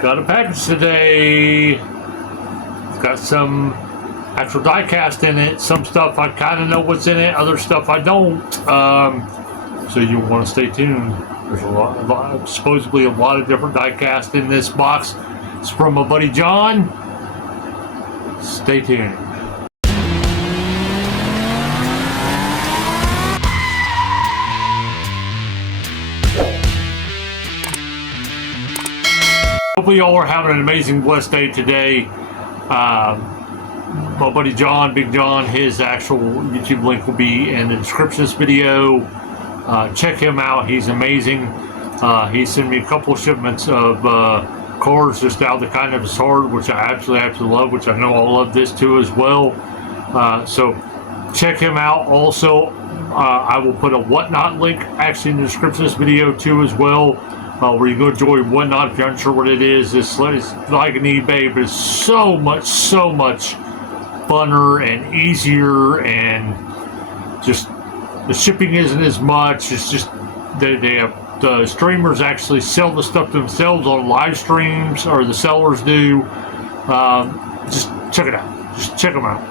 Got a package today. It's got some actual diecast in it. Some stuff I kind of know what's in it. Other stuff I don't. So you'll want to stay tuned. There's supposedly a lot of different diecast in this box. It's from my buddy John. Stay tuned. Hopefully y'all are having an amazing, blessed day today. My buddy John, Big John, his actual YouTube link will be in the description of this video. Check him out. He's amazing. He sent me a couple of shipments of cars just out of the kindness of his heart, which I absolutely love, which I know I'll love this too as well. So check him out. Also, I will put a Whatnot link actually in the description of this video too as well. Where you go enjoy Whatnot if you're unsure what it is. It's like an eBay, but it's so much funner and easier, and just the shipping isn't as much. It's just they have the streamers actually sell the stuff themselves on live streams, or the sellers do. Just check it out. Just check them out.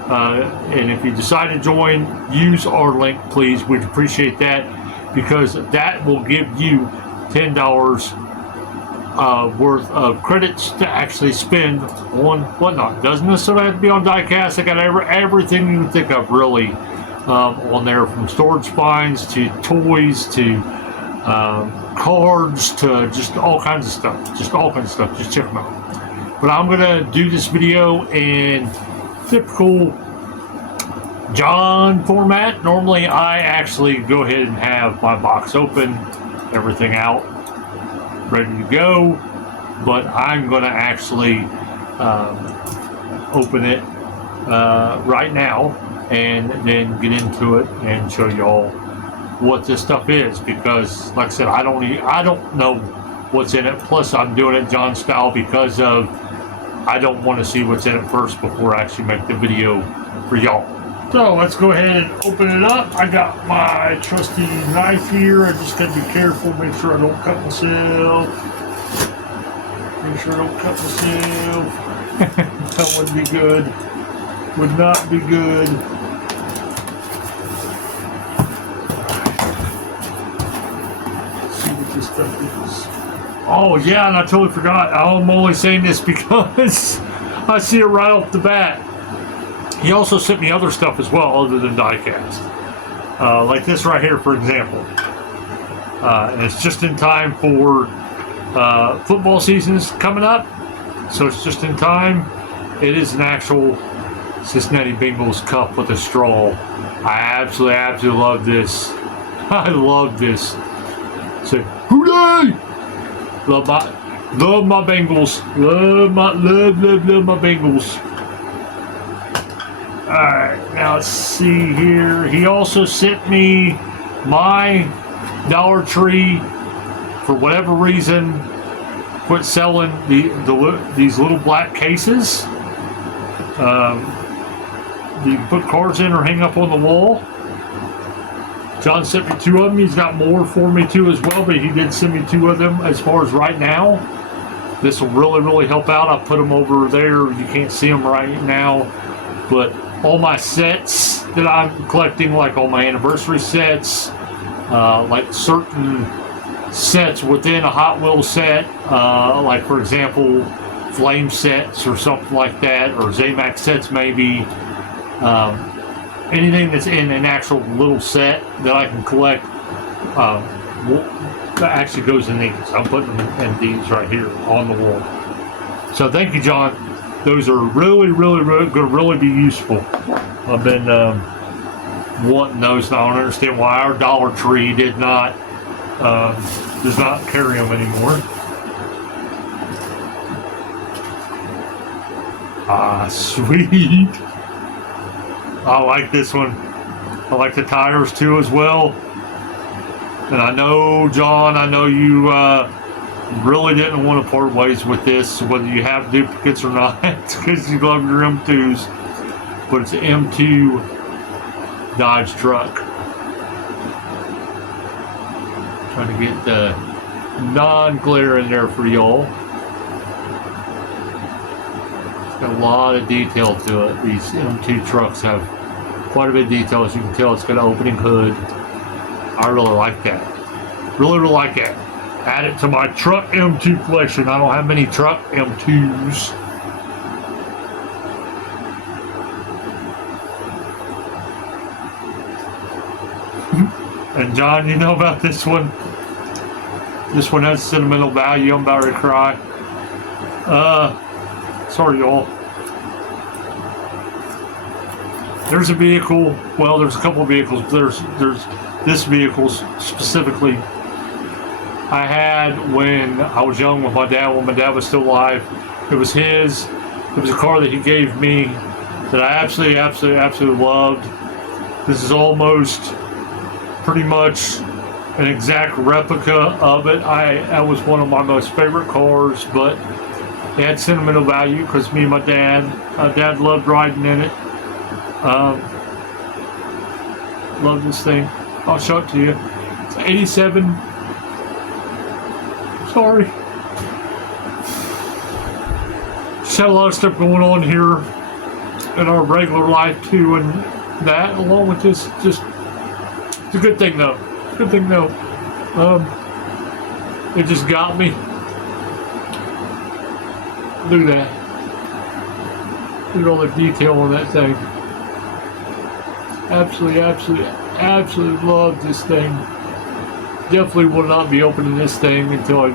And if you decide to join, use our link, please. We'd appreciate that, because that will give you $10 worth of credits to actually spend on Whatnot. Doesn't necessarily have to be on diecast. I got everything you can think of really on there, from storage finds to toys to cards to just all kinds of stuff. Just check them out. But I'm gonna do this video in typical John format. Normally I actually go ahead and have my box open, everything out, ready to go, but I'm going to actually open it right now and then get into it and show y'all what this stuff is, because like I said, I don't know what's in it. Plus I'm doing it John style because of I don't want to see what's in it first before I actually make the video for y'all. So let's go ahead and open it up. I got my trusty knife here. I just got to be careful, make sure I don't cut myself. That wouldn't be good. Would not be good. Let's see what this stuff is. Oh yeah, and I totally forgot. I'm only saying this because I see it right off the bat. He also sent me other stuff as well other than diecast. Like this right here, for example. And it's just in time for football season's coming up. So it's just in time. It is an actual Cincinnati Bengals cup with a straw. I absolutely love this. I love this. So, hooray! Love my Bengals. Love my Bengals. Alright, now let's see here. He also sent me my Dollar Tree, for whatever reason, quit selling these little black cases. You can put cards in or hang up on the wall. John sent me 2 of them. He's got more for me too as well, but he did send me 2 of them as far as right now. This will really help out. I put them over there. You can't see them right now, but all my sets that I'm collecting, like all my anniversary sets, like certain sets within a Hot Wheels set, like for example flame sets or something like that, or Zamax sets maybe, anything that's in an actual little set that I can collect that actually goes in these. I'm putting them in these right here on the wall. So thank you, John. Those are really going to really be useful. I've been wanting those, and I don't understand why our Dollar Tree does not carry them anymore. Ah, sweet. I like this one. I like the tires too as well. And I know, John, I know you really didn't want to part ways with this, whether you have duplicates or not, because you love your M2s. But it's an M2 Dodge truck. Trying to get the non-glare in there for y'all. Got a lot of detail to it. These M2 trucks have quite a bit of detail. As you can tell, it's got an opening hood. I really like that. Really like that. Add it to my truck M2 collection. I don't have many truck M2s. And John, you know about this one? This one has sentimental value. I'm about to cry. Sorry, y'all. There's a vehicle. Well, there's a couple of vehicles. There's this vehicle specifically. I had when I was young with my dad. When my dad was still alive, it was his. It was a car that he gave me that I absolutely loved. This is almost pretty much an exact replica of it. That was one of my most favorite cars, but it had sentimental value because me and my dad loved riding in it. Love this thing. I'll show it to you. It's 87. Sorry. Just had a lot of stuff going on here in our regular life too, and that along with this, just it's a good thing though. Good thing though. It just got me. Look at that. Look at all the detail on that thing. Absolutely love this thing. Definitely will not be opening this thing until I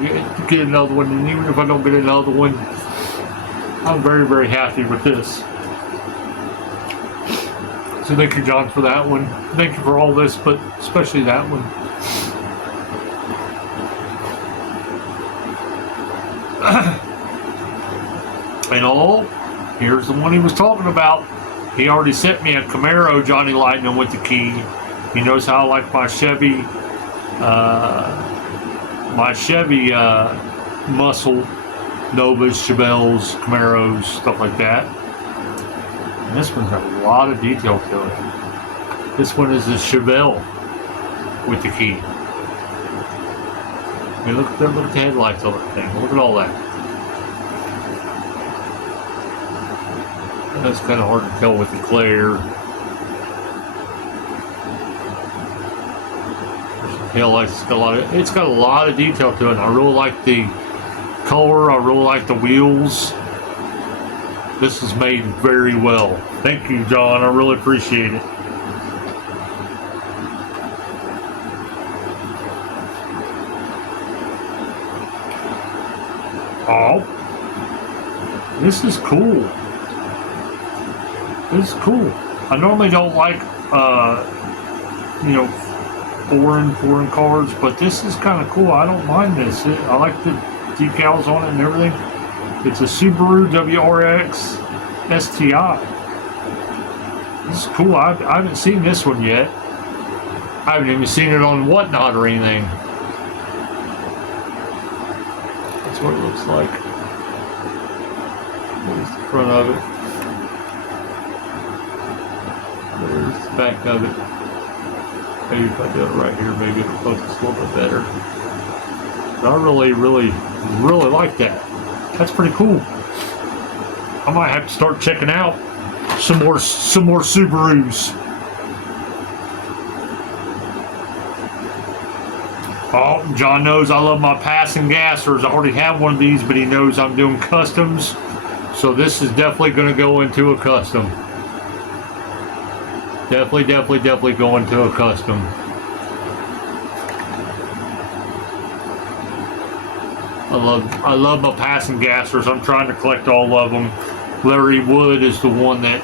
get another one. And even if I don't get another one, I'm very happy with this. So thank you, John, for that one. Thank you for all this, but especially that one. And here's the one he was talking about. He already sent me a Camaro Johnny Lightning with the key. He knows how I like my Chevy muscle, Novas, Chevelles, Camaros, stuff like that. And this one's got a lot of detail to it. This one is a Chevelle with the key. I mean, look at the headlights on that thing. Look at all that. That's kind of hard to tell with the glare. Taillights. It's got a lot of detail to it. I really like the color. I really like the wheels. This is made very well. Thank you, John. I really appreciate it. Oh, this is cool. This is cool. I normally don't like, foreign cars, but this is kind of cool. I don't mind this. I like the decals on it and everything. It's a Subaru WRX STI. This is cool. I haven't seen this one yet. I haven't even seen it on Whatnot or anything. That's what it looks like. There's the front of it. There's the back of it. Maybe if I do it right here, maybe it'll focus a little bit better. But I really like that. That's pretty cool. I might have to start checking out some more Subarus. Oh, John knows I love my passing gassers. I already have one of these, but he knows I'm doing customs. So this is definitely going to go into a custom. Definitely go into a custom. I love my passing gassers. I'm trying to collect all of them. Larry Wood is the one that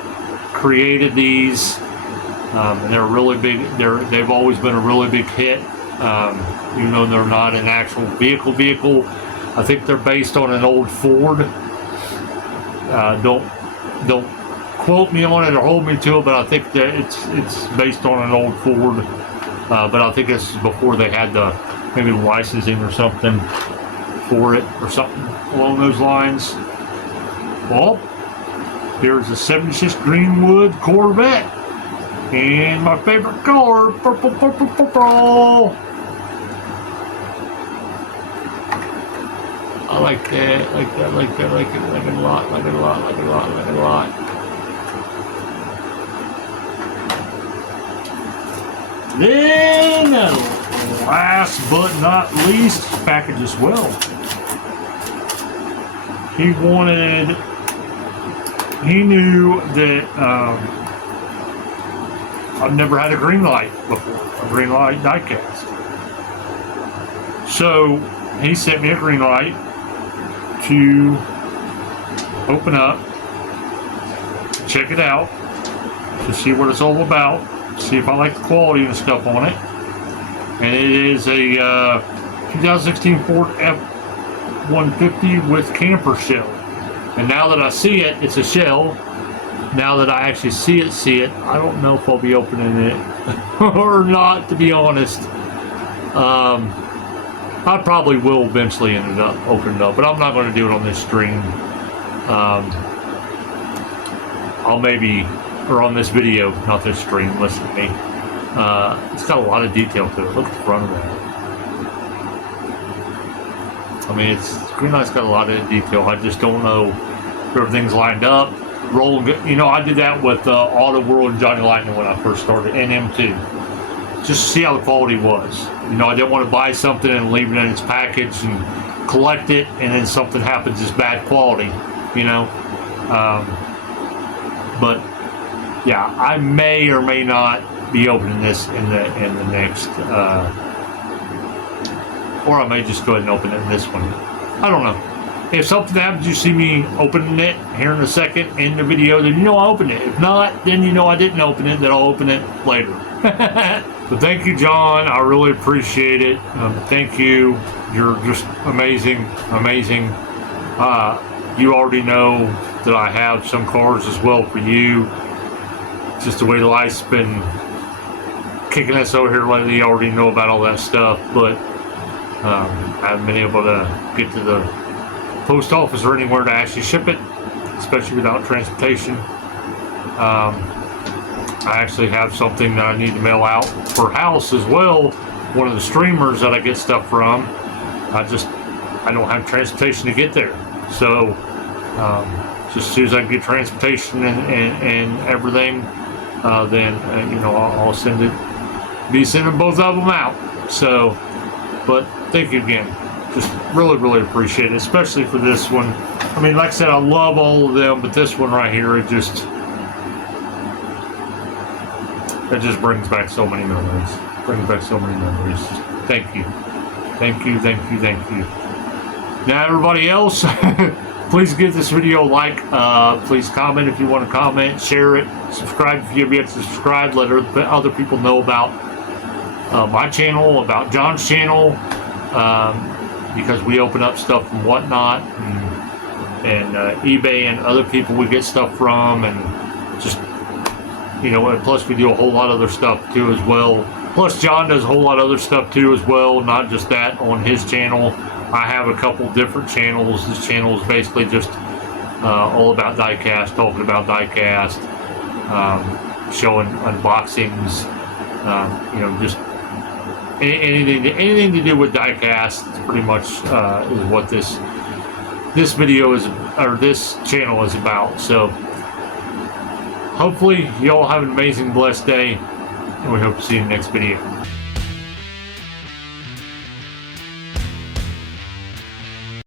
created these, and they're really big. They've always been a really big hit, even though they're not an actual vehicle. I think they're based on an old Ford. Don't quote me on it or hold me to it, but I think that it's based on an old Ford. But I think this is before they had maybe licensing or something for it or something along those lines. Well, here's a 76 Greenwood Corvette and my favorite color, purple. I like that, like that, like that, like it, like it a lot, like it a lot, like it a lot, like it a lot. Then, last but not least, package as well. He knew that I've never had a green light before, a green light diecast. So he sent me a green light to open up, check it out, to see what it's all about, see if I like the quality and stuff on it. And it is a 2016 Ford F-150 with camper shell. And now that I see it, it's a shell. Now that I actually see it, I don't know if I'll be opening it or not, to be honest. I probably will eventually end up opening it up, but I'm not going to do it on this stream. I'll maybe, or on this video, not this stream, listen to me. It's got a lot of detail to it. Look at the front of that. I mean, green light's got a lot of detail. I just don't know if everything's lined up. Roll, you know, I did that with Auto World and Johnny Lightning when I first started, and M2. Just to see how the quality was. You know, I didn't want to buy something and leave it in its package and collect it, and then something happens that's bad quality, you know. But yeah, I may or may not be opening this in the next, or I may just go ahead and open it in this one. I don't know. If something happens, you see me opening it here in a second in the video, then you know I opened it. If not, then you know I didn't open it, then I'll open it later. But thank you, John. I really appreciate it. Thank you. You're just amazing, amazing. You already know that I have some cars as well for you. Just the way life's been kicking us over here lately, you already know about all that stuff, but I haven't been able to get to the post office or anywhere to actually ship it, especially without transportation. I actually have something that I need to mail out for house as well. One of the streamers that I get stuff from, I don't have transportation to get there. So just as soon as I can get transportation and everything, then you know, I'll send it. Be sending both of them out. So, but thank you again. Just really, really appreciate it, especially for this one. I mean, like I said, I love all of them, but this one right here, it just brings back so many memories. Just thank you. Thank you, thank you, thank you. Now, everybody else, please give this video a like. Please comment if you want to comment. Share it. Subscribe if you've yet to subscribe. Let other people know about my channel, about John's channel. Because we open up stuff from Whatnot and eBay and other people we get stuff from, and just, you know, and plus we do a whole lot of other stuff too as well. Plus John does a whole lot of other stuff too as well, not just that on his channel. I have a couple different channels. This channel is basically just all about diecast, talking about diecast, showing unboxings, you know, just anything to do with diecast. Pretty much is what this video is, or this channel is about. So hopefully you all have an amazing, blessed day, and we hope to see you in the next video.